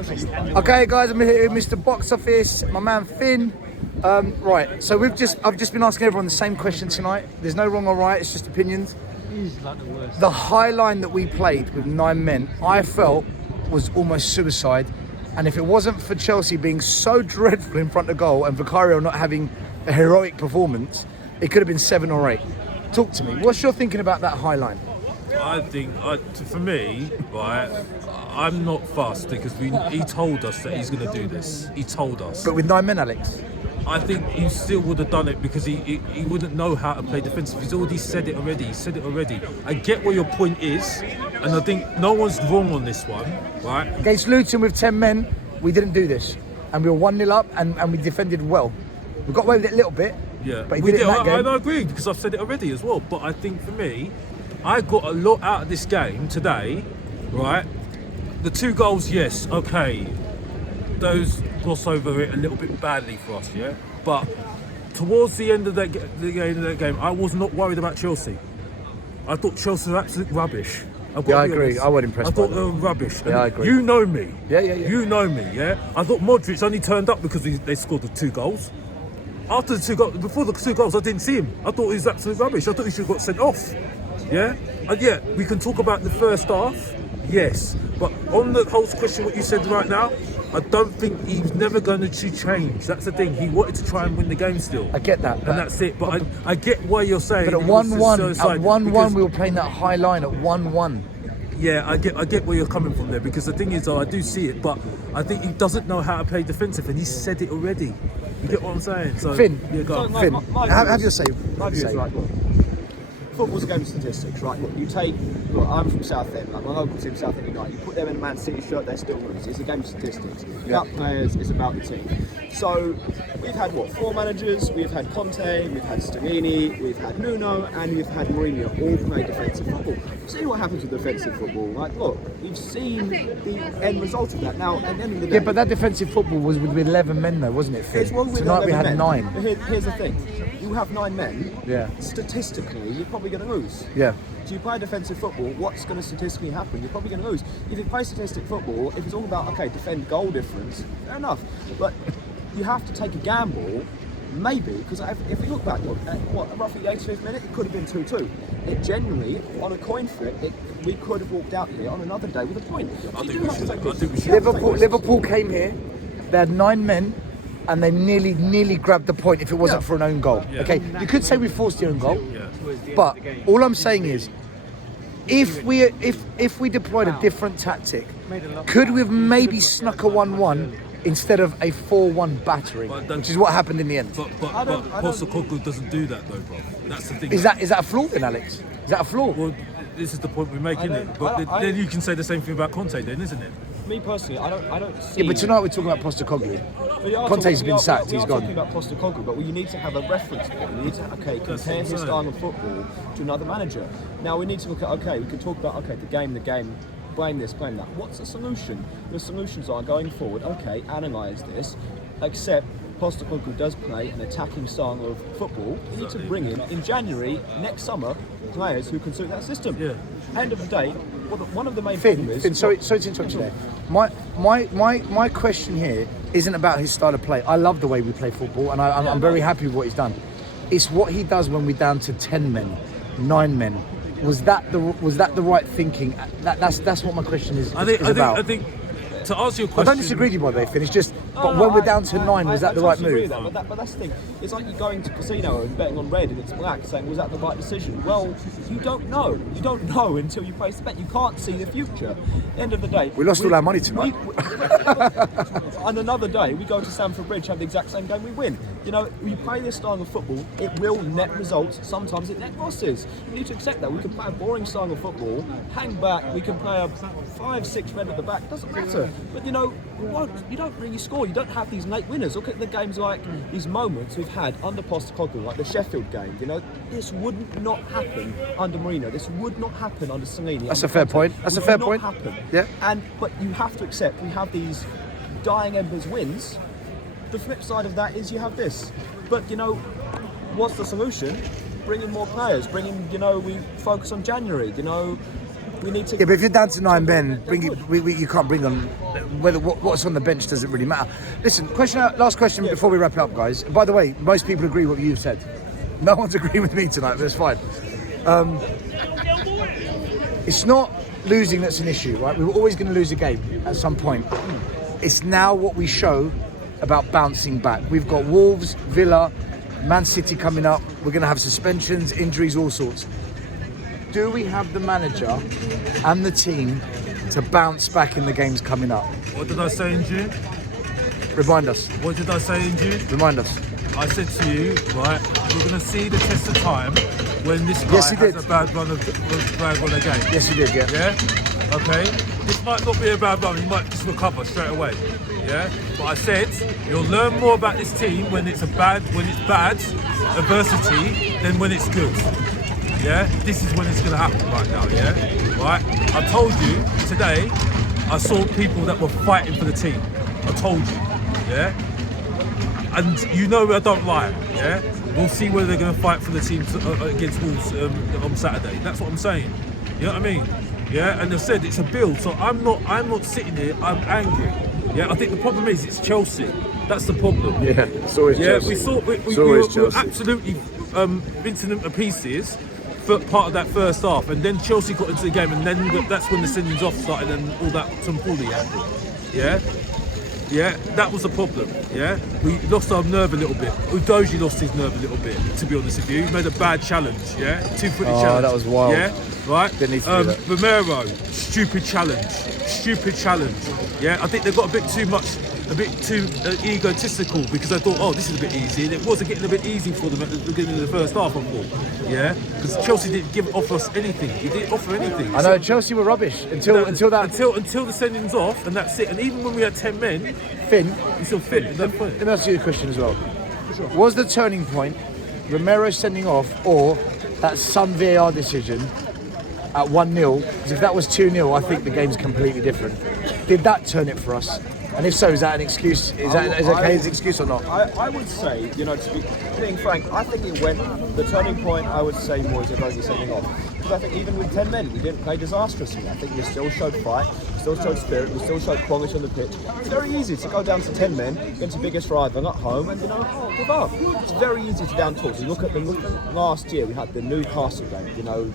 Okay, guys, I'm here with Mr. Box Office, my man Finn. Right, so I've just been asking everyone the same question tonight. There's no wrong or right, it's just opinions. The high line that we played with 9 men, I felt was almost suicide. And if it wasn't for Chelsea being so dreadful in front of goal and Vicario not having a heroic performance, it could have been 7 or 8. Talk to me. What's your thinking about that high line? I think, for me, right, I'm not fussed because he told us that he's going to do this. He told us. But with 9 men, Alex? I think he still would have done it because he wouldn't know how to play defensive. He's already said it already. I get what your point is, and I think no one's wrong on this one, right? Against Luton with 10 men, we didn't do this. And we were 1-0 up and we defended well. We got away with it a little bit, yeah, but we did it in that game. I agree because I've said it already as well. But I think for me, I got a lot out of this game today, right? The 2 goals, yes, okay. Those gloss over it a little bit badly for us, yeah? But towards the end of that game, I was not worried about Chelsea. I thought Chelsea were absolute rubbish. Yeah, I agree. I wasn't impressed. I thought they were rubbish. Yeah, I agree. You know me. Yeah. You know me, yeah? I thought Modric only turned up because they scored the 2 goals. After the 2 goals, before the 2 goals, I didn't see him. I thought he was absolute rubbish. I thought he should have got sent off. Yeah? And yeah, we can talk about the first half, yes. But on the whole question, what you said right now, I don't think he's never going to change. That's the thing. He wanted to try and win the game still. I get that. And that's it. But I get why you're saying. But at 1-1, we were playing that high line at 1-1. Yeah, I get where you're coming from there, because the thing is, I do see it, but I think he doesn't know how to play defensive, and he said it already. You get what I'm saying? So, Finn, yeah, go on. Finn, have your say. My view is right. Look, football's a game of statistics, right? Look, I'm from Southend, like my local team, Southend United. You put them in a Man City shirt, they're still lose. It's a game of statistics. It's about players, it's about the team. So we've had 4 managers? We've had Conte, we've had Stellini, we've had Nuno, and we've had Mourinho all play defensive football. You've seen what happens with defensive football, right? Look, you've seen the end result of that. Now, at the end of the day, yeah, but that defensive football was with 11 men, though, wasn't it, Finn? Tonight we had 9. But here's the thing: you have 9 men. Yeah. Statistically, you're probably going to lose. Yeah. So you play defensive football, what's going to statistically happen? You're probably going to lose. If you play statistic football, if it's all about, defend goal difference, fair enough. But you have to take a gamble, maybe, because if we look back, roughly the 85th minute, it could have been 2-2. It genuinely, on a coin flip, we could have walked out here on another day with a point. Liverpool came here, they had 9 men, and they nearly grabbed the point if it wasn't for an own goal. Yeah. Okay, you could say we forced the own goal, but all I'm saying is, if we deployed a different tactic, could we have maybe snuck a 1-1 instead of a 4-1 battering, which is what happened in the end? But Postecoglou doesn't do that though, bro. That's the thing. Is that a flaw then, Alex? Is that a flaw? Well, this is the point we're making, it. But then you can say the same thing about Conte, then, isn't it? Me personally, I don't see. Yeah, but tonight we're talking about Postecoglou. Conte's been sacked. He's gone. We're talking about Postecoglou, but you need to have a reference point. You need to compare his style of football to another manager. Now we need to look at we can talk about the game. Blame this, blame that. What's the solution? The solutions are going forward. Analyse this. Accept Postecoglou does play an attacking style of football. You need to bring in January next summer players who can suit that system. Yeah. End of the day, one of the main problems is. Sorry to interrupt you there. My question here isn't about his style of play. I love the way we play football, and I'm very happy with what he's done. It's what he does when we're down to 10 men, 9 men. Was that the right thinking? That's what my question is about. I think to answer your question, I don't disagree with you, by the way, Finn. It's just, but when we're down to 9, was that the right move? But that's the thing. It's like you going to a casino and betting on red and it's black, saying, was that the right decision? Well, you don't know. You don't know until you place the bet. You can't see the future. End of the day, we lost all our money tonight. On another day, we go to Stamford Bridge, have the exact same game, we win. You play this style of football, it will net results. Sometimes it net losses. You need to accept that. We can play a boring style of football, hang back. We can play a 5-6 red at the back. Doesn't matter. But you don't really score. You don't have these late winners. Look at the games like these moments we've had under Postecoglou, like the Sheffield game. This would not happen under Mourinho. This would not happen under Stellini. That's a fair point. That's a fair point. Happen. Yeah. But you have to accept we have these dying embers wins. The flip side of that is you have this. But what's the solution? Bring in more players. We focus on January. We need to. Yeah, but if you're down to 9 men, you can't bring on what's on the bench doesn't really matter. Listen, last question before we wrap it up, guys. By the way, most people agree with what you've said. No one's agreeing with me tonight, but it's fine. It's not losing that's an issue, right? We were always going to lose a game at some point. It's now what we show about bouncing back. We've got Wolves, Villa, Man City coming up. We're going to have suspensions, injuries, all sorts. Do we have the manager and the team to bounce back in the games coming up? What did I say in June? Remind us. What did I say in June? Remind us. I said to you, right, we're going to see the test of time when this guy has a bad run of game. Yes, he did, yeah. Yeah? Okay? This might not be a bad run, he might just recover straight away. Yeah? But I said, you'll learn more about this team when it's bad adversity than when it's good. Yeah? This is when it's going to happen right now, yeah? Right? I told you today, I saw people that were fighting for the team. I told you, yeah? And you know I don't lie, yeah? We'll see whether they're going to fight for the team against Wolves on Saturday. That's what I'm saying. You know what I mean? Yeah, and I said it's a build, so I'm not sitting here, I'm angry. Yeah, I think the problem is it's Chelsea. That's the problem. Yeah, it's always Chelsea. We were absolutely rinsing them to pieces for part of that first half, and then Chelsea got into the game, and then that's when the sendings off started and all that tomfoolery happened. Yeah? Yeah, that was the problem. Yeah, we lost our nerve a little bit. Udoji lost his nerve a little bit, to be honest with you. He made a bad challenge. Yeah, 2-footed challenge. That was wild. Yeah, right. Didn't need to do that. Romero, stupid challenge. Yeah, I think they got a bit too egotistical because I thought, oh, this is a bit easy, and it wasn't getting a bit easy for them at the beginning of the first half. I thought, yeah, because Chelsea didn't offer us anything. He didn't offer anything. I know Chelsea were rubbish until the sendings off, and that's it. And even when we had 10 men, Finn, you still fit. Let me ask you a question as well. Was the turning point Romero sending off, or that some VAR decision at 1-0? Because if that was 2-0, I think the game's completely different. Did that turn it for us? And if so, is that an excuse? Is that an excuse or not? I would say, you know, to be being frank, I think it went, the turning point I would say more is Udoji sending off. Because I think even with 10 men, we didn't play disastrously. I think we still showed fight, we still showed spirit, we still showed quality on the pitch. It's very easy to go down to 10 men against the biggest rival at home and, you know, give up. It's very easy to down tools. You look at last year, we had the Newcastle game, you know.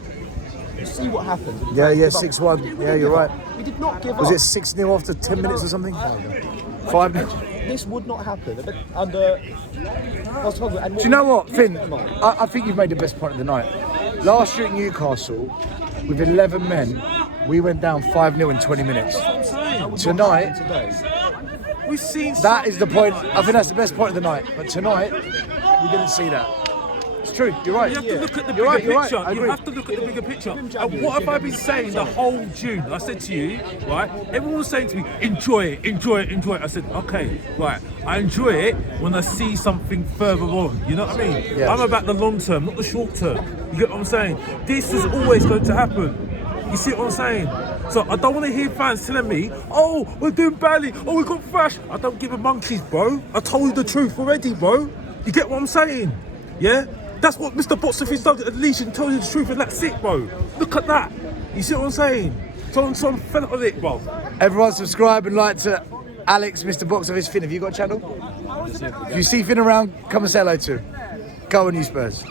You see what happened. Yeah, 6-1. Yeah, you're right. We did not give up. Was it 6-0 after 10 minutes or something? 5 minutes? This would not happen under... Do you know what, Finn? I think you've made the best point of the night. Last year at Newcastle, with 11 men, we went down 5-0 in 20 minutes. Tonight, we've seen that is the point. I think that's the best point of the night. But tonight, we didn't see that. It's true. You're right. You have to look at the bigger picture. You have to look at the bigger picture. And what have I been saying the whole June? I said to you, right? Everyone was saying to me, enjoy it. I said, okay, right. I enjoy it when I see something further on. You know what I mean? Yeah. I'm about the long term, not the short term. You get what I'm saying? This is always going to happen. You see what I'm saying? So I don't want to hear fans telling me, oh, we're doing badly. Oh, we got thrashed. I don't give a monkeys, bro. I told you the truth already, bro. You get what I'm saying? Yeah? That's what Mr. Boxerfish done at least and told you the truth, and that's it, bro. Look at that. You see what I'm saying? So I'm fed up with it, bro. Everyone subscribe and like to Alex, Mr. Boxerfish. Finn, have you got a channel? If you see Finn around, come and say hello to him. Go on, you Spurs.